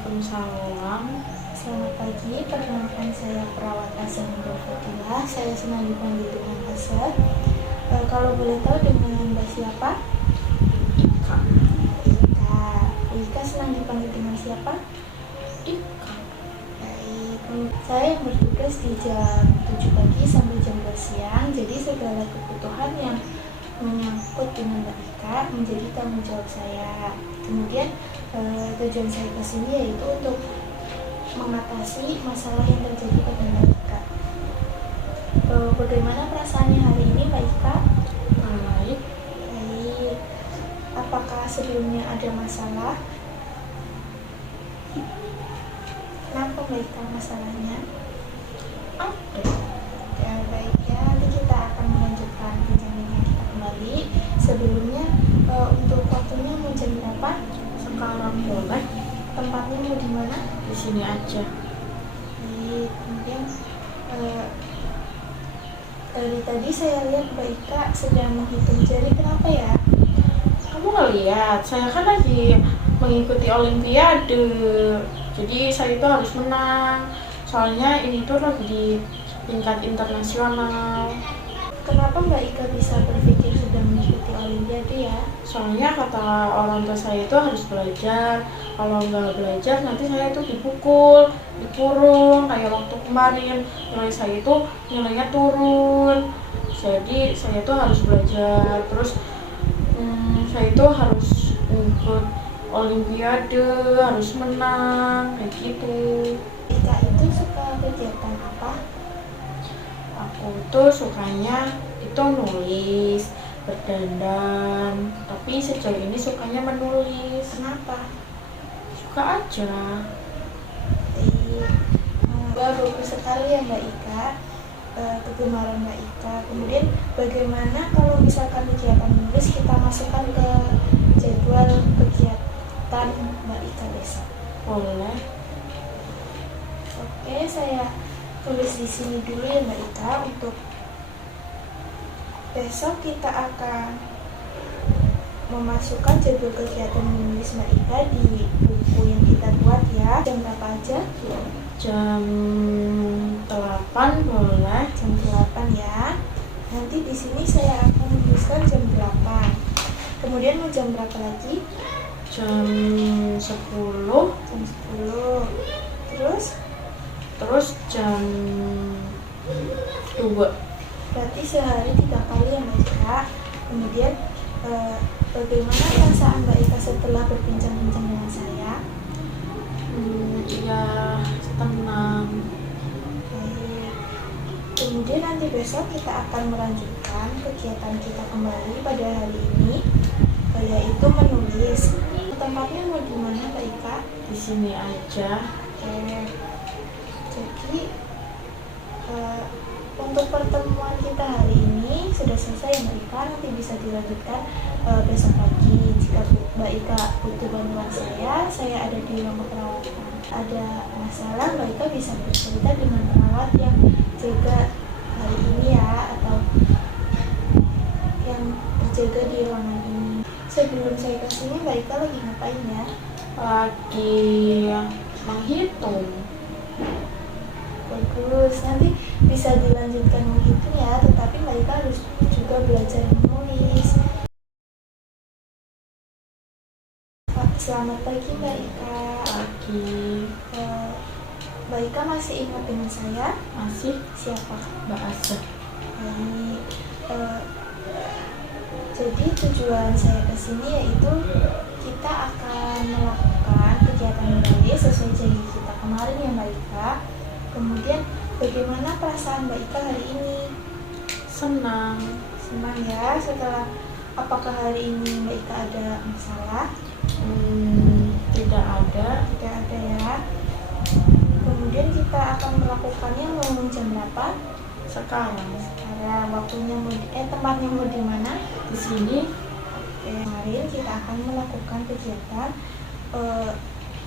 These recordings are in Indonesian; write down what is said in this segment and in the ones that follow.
Waalaikumsalam. Selamat pagi, perkenalkan saya perawat Asar Fatimah. Saya senang dipanggil dengan Asar. Kalau boleh tahu dengan Mbak siapa? Ika. Ika. Ika senang dipanggil dengan siapa? Ika. Baik. Saya yang bertugas di jam 7 pagi sampai jam 2 siang. Jadi segala kebutuhan yang menyangkut dengan Mbak Ika menjadi tanggung jawab saya. Kemudian tujuan saya ke sini yaitu untuk mengatasi masalah yang terjadi pada Mbak Ika. Bagaimana perasaannya hari ini Mbak Ika? Baik. Baik. Apakah sebelumnya ada masalah? Kenapa Mbak Ika masalahnya? Ada. Ya, baik ya, nanti kita akan melanjutkan bincang-bincang kita kembali. Sebelumnya untuk waktunya mau jam berapa? Sekarang boleh. Tempatnya mau di mana? Di sini aja. Baik. Kemudian dari tadi saya lihat Mbak Ika sedang menghitung jari. Kenapa ya? Kamu ngeliat, saya kan lagi mengikuti Olimpiade. Jadi saya itu harus menang. Soalnya ini tuh lagi di tingkat internasional. Kenapa Mbak Ika bisa berpikir sedang mengikuti Olimpiade ya? Soalnya kata orang tua saya itu harus belajar. Kalau nggak belajar nanti saya itu dipukul, dikurung. Kayak waktu kemarin nilai saya itu nilainya turun. Jadi saya itu harus belajar. Terus saya itu harus ikut Olimpiade, harus menang, kayak gitu. Ika itu suka kegiatan apa? Aku tuh sukanya itu nulis, berdandan, tapi sejauh ini sukanya menulis. Kenapa? Suka aja. Bagus sekali ya Mbak Ika, kegemaran Mbak Ika. Kemudian bagaimana kalau misalkan kegiatan menulis kita masukkan ke jadwal kegiatan Mbak Ika besok? Boleh. Oke, saya tulis di sini dulu ya Mbak Ika. Untuk besok kita akan memasukkan jadwal kegiatan menulis Mbak Ika di buku yang kita buat ya. Jam berapa aja? Jam 8 boleh. Jam 8 ya. Nanti di sini saya akan menuliskan jam 8. Kemudian mau jam berapa lagi? Jam 10. Jam 10. Terus jam 2. berarti sehari 3 kali ya Mbak Ika. Kemudian bagaimana perasaan Mbak Ika setelah berbincang-bincang dengan saya? Ya tenang. Baik. Kemudian nanti besok kita akan melanjutkan kegiatan kita kembali pada hari ini, yaitu menulis. Tempatnya mau di mana Mbak Ika? Di sini aja. Oke. Jadi untuk pertemuan kita hari ini sudah selesai ya Mbak Ika. Nanti bisa dilanjutkan besok pagi. Jika Mbak Ika butuh bantuan saya ada di ruang perawatan. Ada masalah Mbak Ika bisa bercerita dengan perawat yang jaga hari ini ya, atau yang berjaga di ruangan ini. Sebelum saya kesini Mbak Ika lagi ngapain ya? Lagi menghitung. Bagus, nanti bisa dilanjutkan menghitung ya, tetapi Mbak Ika harus juga belajar menulis. Selamat pagi Mbak Ika. Pagi. Mbak Ika masih ingat dengan saya? Masih. Siapa? Mbak Asa. Baik. Jadi tujuan saya kesini yaitu kita akan melakukan kegiatan menulis sesuai janji kita kemarin ya Mbak Ika. Kemudian bagaimana perasaan Mbak Ika hari ini? Senang. Senang ya. Apakah hari ini Mbak Ika ada masalah? Tidak ada. Tidak ada ya. Kemudian kita akan melakukannya mau jam berapa? Sekarang Waktunya tempatnya mau di mana? di sini. Oke, kemarin kita akan melakukan kegiatan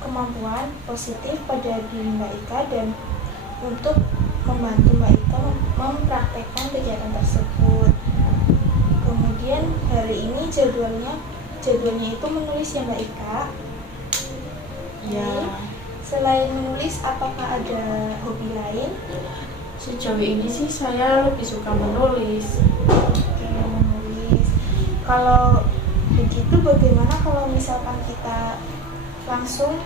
kemampuan positif pada diri Mbak Ika dan untuk membantu Mbak Ika mempraktekkan kegiatan tersebut. Kemudian hari ini jadwalnya itu menulis ya Mbak Ika. Ya, Selain menulis, apakah ada hobi lain? sejauh ini sih saya lebih suka menulis. Oke, menulis. Kalau begitu, bagaimana kalau misalkan kita langsung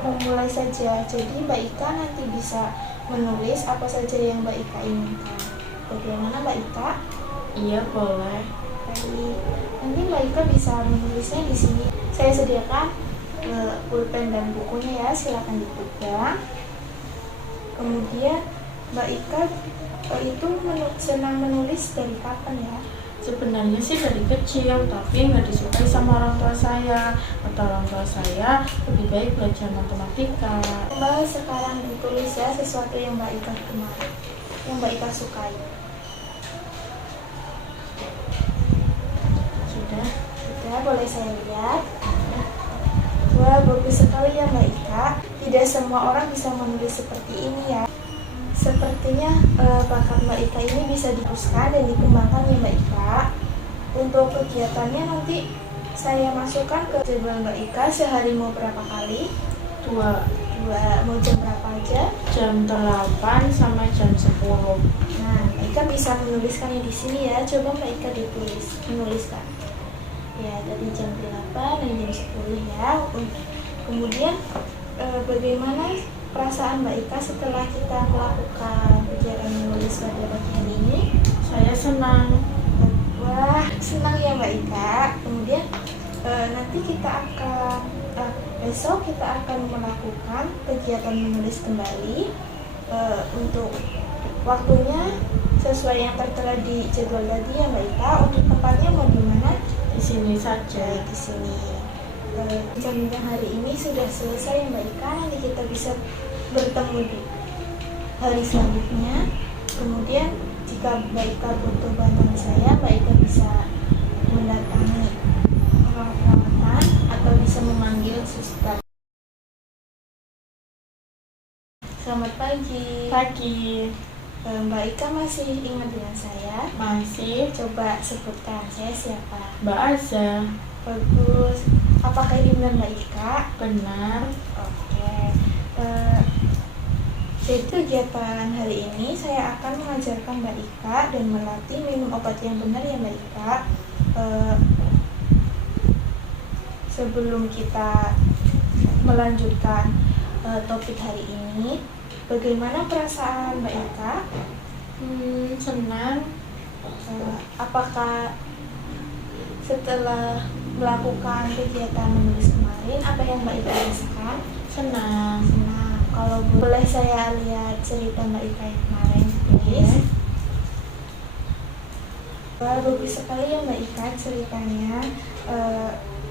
memulai saja? Jadi Mbak Ika nanti bisa menulis apa saja yang Mbak Ika inginkan. Bagaimana Mbak Ika? Iya, boleh. Baik. Nanti Mbak Ika bisa menulisnya di sini. Saya sediakan pulpen dan bukunya ya, silakan dipegang. Kemudian Mbak Ika itu senang menulis dari kapan ya? Sebenarnya sih dari kecil, tapi nggak disukai sama orang tua saya. Kata orang tua saya, lebih baik belajar matematika. Mbak sekarang ditulis ya sesuatu yang Mbak Ika kemarin, yang Mbak Ika sukai. Sudah. Sudah, boleh saya lihat? Wah, bagus sekali ya Mbak Ika. Tidak semua orang bisa menulis seperti ini ya. Sepertinya bakat Mbak Ika ini bisa diteruskan dan dikembangkan ya Mbak Ika. Untuk kegiatannya nanti saya masukkan ke jadwal Mbak Ika. Sehari mau berapa kali? Dua. Mau jam berapa aja? Jam 8 sampai jam 10. Nah, Mbak Ika bisa menuliskannya di sini ya. Coba Mbak Ika menuliskan. Ya, dari jam 8 dan jam 10 ya. Kemudian bagaimana perasaan Mbak Ika setelah kita melakukan kegiatan menulis pada pagi hari ini? Saya senang. Wah, senang ya Mbak Ika. Kemudian nanti kita akan besok kita akan melakukan kegiatan menulis kembali. Untuk waktunya sesuai yang tertera di jadwal tadi ya Mbak Ika. Untuk tempatnya mau di mana? Di sini saja. Di sini. Bincang-bincang hari ini sudah selesai Mbak Ika. Nanti kita bisa bertemu di hari selanjutnya. Kemudian jika Mbak Ika butuh bantuan saya, Mbak Ika bisa mendatangi perawatan atau bisa memanggil suster. Selamat pagi. Pagi. Mbak Ika masih ingat dengan saya? Masih. Coba sebutkan, saya siapa? Mbak Aza. Bagus. Apakah ini benar Mbak Ika? Benar. Oke. Jadi kegiatan hari ini saya akan mengajarkan Mbak Ika dan melatih minum obat yang benar ya Mbak Ika. Sebelum kita melanjutkan topik hari ini, bagaimana perasaan Mbak Ika? Senang. Apakah setelah melakukan kegiatan menulis kemarin, apa yang Mbak Ika rasakan? Senang. Senang. Kalau boleh saya lihat cerita Mbak Ika yang kemarin tulis. Wah, bagus sekali ya Mbak Ika ceritanya.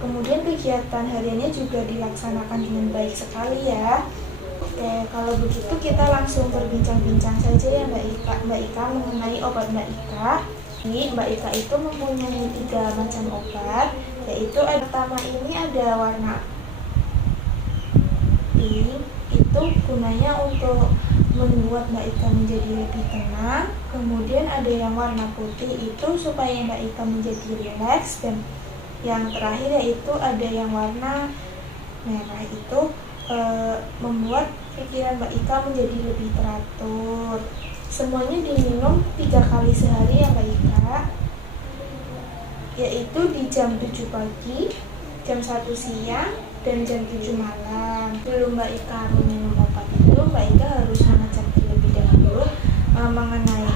Kemudian kegiatan hariannya juga dilaksanakan dengan baik sekali ya. Oke, kalau begitu kita langsung berbincang-bincang saja ya Mbak Ika mengenai obat Mbak Ika. Mbak Ika itu mempunyai 3 macam obat, yaitu pertama ini ada warna pink, itu gunanya untuk membuat Mbak Ika menjadi lebih tenang. Kemudian ada yang warna putih, itu supaya Mbak Ika menjadi rileks. Dan yang terakhir yaitu ada yang warna merah, itu membuat pikiran Mbak Ika menjadi lebih teratur. Semuanya diminum 3 kali sehari ya Mbak Ika, yaitu di jam 7 pagi, jam 1 siang, dan jam 7 malam. Sebelum Mbak Ika meminum obat itu, Mbak Ika harus mengecek terlebih dahulu mengenai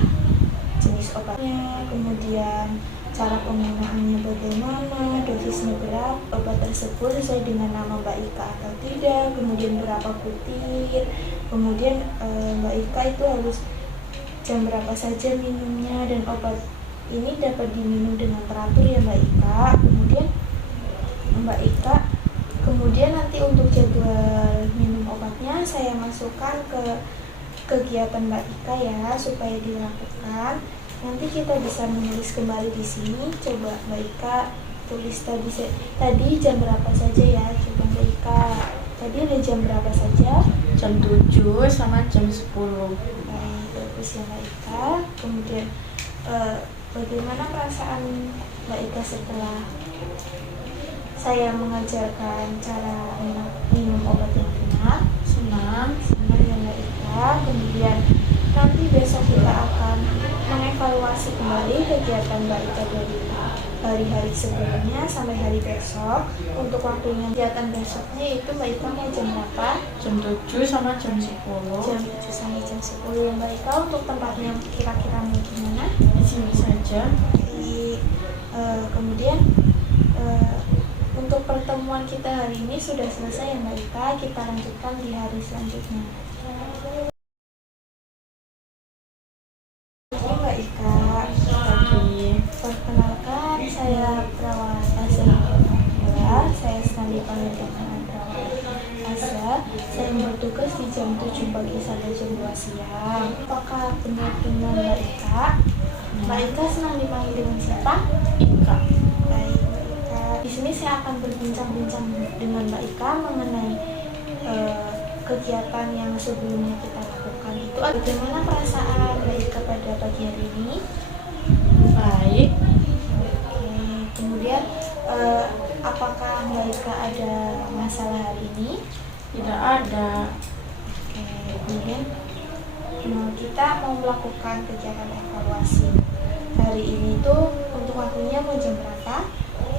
jenis obatnya, kemudian cara penggunaannya bagaimana, dosisnya berapa, obat tersebut sesuai dengan nama Mbak Ika atau tidak, kemudian berapa butir, kemudian Mbak Ika itu harus jam berapa saja minumnya, dan obat ini dapat diminum dengan teratur ya Mbak Ika. Kemudian nanti untuk jadwal minum obatnya saya masukkan ke kegiatan Mbak Ika ya, supaya dilakukan. Nanti kita bisa menulis kembali di sini. Coba Mbak Ika tulis tadi jam berapa saja ya. Coba Mbak Ika, tadi ada jam berapa saja? Jam 7 sama jam 10. Baik, bagus ya Mbak Ika. Kemudian bagaimana perasaan Mbak Ika saya mengajarkan cara minum obat yang benar. Senang. Senang ya Mbak Ika. Kemudian nanti besok kita akan mengevaluasi kembali kegiatan Mbak Ika dari hari-hari sebelumnya sampai hari besok. Untuk waktunya kegiatan besoknya itu Mbak Ika mau jam berapa? Jam 7 sama jam 10. Jam 7 sampai jam 10 ya Mbak Ika. Untuk tempatnya kira-kira mau gimana? Di sini saja. Kemudian untuk pertemuan kita hari ini sudah selesai ya Mbak Ika. Kita lanjutkan di hari selanjutnya. Mbak Ika, Pagi. perkenalkan saya perawat Asa. Saya sedang dipanggil dengan perawat Asa. Saya bertugas di jam 7 pagi sampai jam 2 siang. Apakah benar dengan Mbak Ika? Mbak Ika senang dipanggil dengan siapa? Ika. Baik Mbak Ika. Di sini saya akan berbincang-bincang dengan Mbak Ika mengenai kegiatan yang sebelumnya kita lakukan itu. Bagaimana perasaan Mbak Ika pada pagi hari ini? Baik. Oke. Kemudian apakah Mbak Ika ada masalah hari ini? Tidak ada. Oke. Kemudian kita mau melakukan kegiatan evaluasi hari ini tuh untuk waktunya mau jam berapa?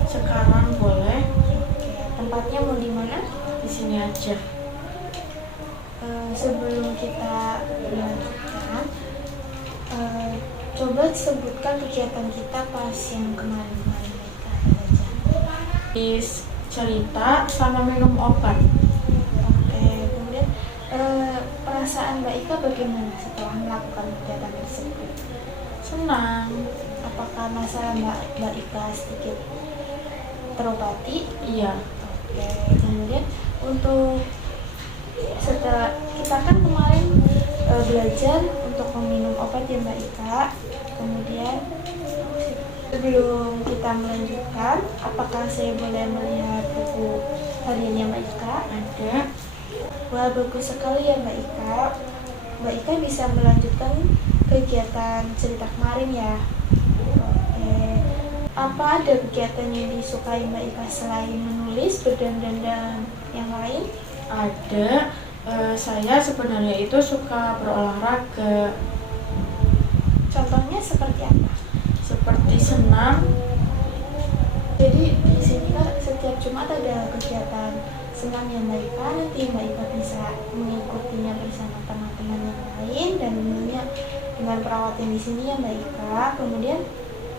Sekarang boleh. Oke. Tempatnya mau di mana? Di sini aja. Sebelum kita melanjutkan, coba sebutkan kegiatan kita pas yang kemarin-kemarin aja. Cerita sama minum obat. Oke, kemudian perasaan Mbak Ika bagaimana setelah melakukan kegiatan tersebut? Senang. Apakah masalah Mbak Ika sedikit terobati? Iya. Oke, kemudian untuk setelah kita kan kemarin belajar untuk meminum obat ya Mbak Ika. Kemudian sebelum kita melanjutkan, apakah saya boleh melihat buku hariannya Mbak Ika? Ada. Wah, bagus sekali ya Mbak Ika. Mbak Ika bisa melanjutkan kegiatan cerita kemarin ya. Oke. Apa ada kegiatan yang disukai Mbak Ika selain menulis, berdandan dan yang lain? Ada. Saya sebenarnya itu suka berolahraga. Contohnya seperti apa? Seperti senam. Jadi di sini kan setiap Jumat ada kegiatan senam yang Mbak Ika. Nanti Mbak Ika bisa mengikutinya bersama teman-teman yang lain dan tentunya dengan perawat yang di sini ya Mbak Ika. Kemudian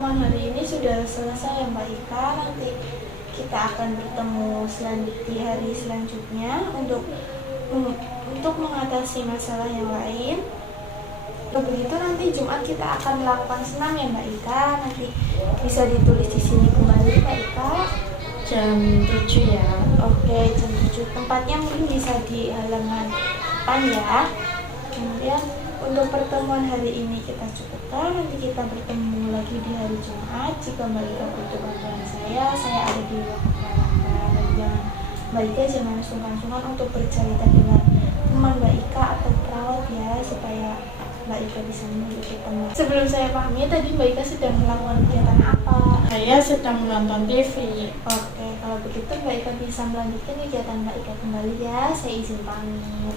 hari ini sudah selesai ya Mbak Ika. Nanti kita akan bertemu di hari selanjutnya untuk mengatasi masalah yang lain. Begitu nanti Jumat kita akan melakukan senam ya Mbak Ika. Nanti bisa ditulis di sini kembali Mbak Ika. Jam 7 ya. Oke, jam 7. Tempatnya mungkin bisa di halaman depan ya. Kemudian untuk pertemuan hari ini kita cukupkan. Nanti kita bertemu lagi di hari Jumat. Jika Mbak Ika butuh bantuan saya ada di ruang perawatan. Dan Mbak Ika jangan sungkan-sungkan untuk bercerita dengan teman Mbak Ika atau perawat ya, supaya Mbak Ika bisa memiliki teman. Sebelum saya pahami, tadi Mbak Ika sedang melakukan kegiatan apa? Saya sedang menonton TV. Oke, kalau begitu Mbak Ika bisa melanjutkan kegiatan Mbak Ika kembali ya. Saya izin pamit.